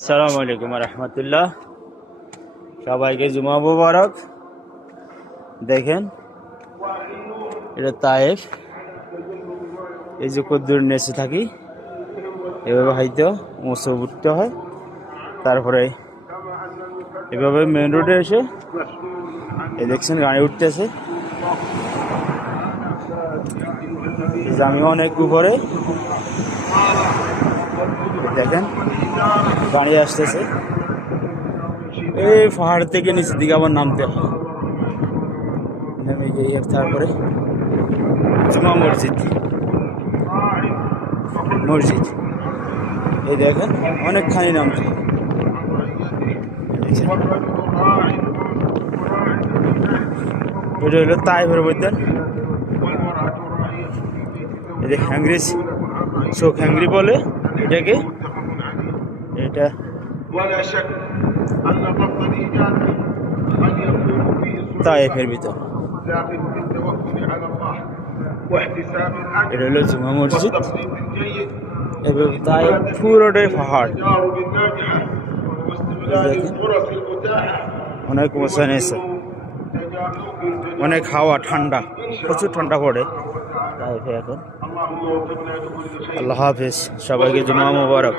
আসসালামু আলাইকুম রহমতুল্লাহ। সবাইকে জুমা মুবারক। দেখেন এটা তায়েফ। এই যে কদ্দুর নেচে থাকি, এভাবে হয়তো মোসো উঠতে হয়, তারপরে এভাবে মেন রোডে এসে এই দেখছেন গাড়ি উঠতেছে। আমি অনেক উপরে, দেখেন গাড়ি আসতেছে। এই পাহাড় থেকে নিচের দিকে আবার নামতে হয়, নেমে গিয়ে তারপরে জুমা মসজিদ মসজিদ এই দেখেন অনেকখানি নামতে হয়। এটা হলো তাইফের মধ্যে এই যে হ্যাংরি, চোখ হ্যাংরি বলে এটাকে। এটা তাইফের ভিতর। এটা হলো জুমা মসজিদ। এবং তাইফ পুরোটাই পাহাড়। অনেক মশা নিয়েছে, অনেক হাওয়া, ঠান্ডা, প্রচুর ঠান্ডা পড়ে তাইফে এখন। আল্লাহ হাফিজ, সবাইকে জুমা মুবারক।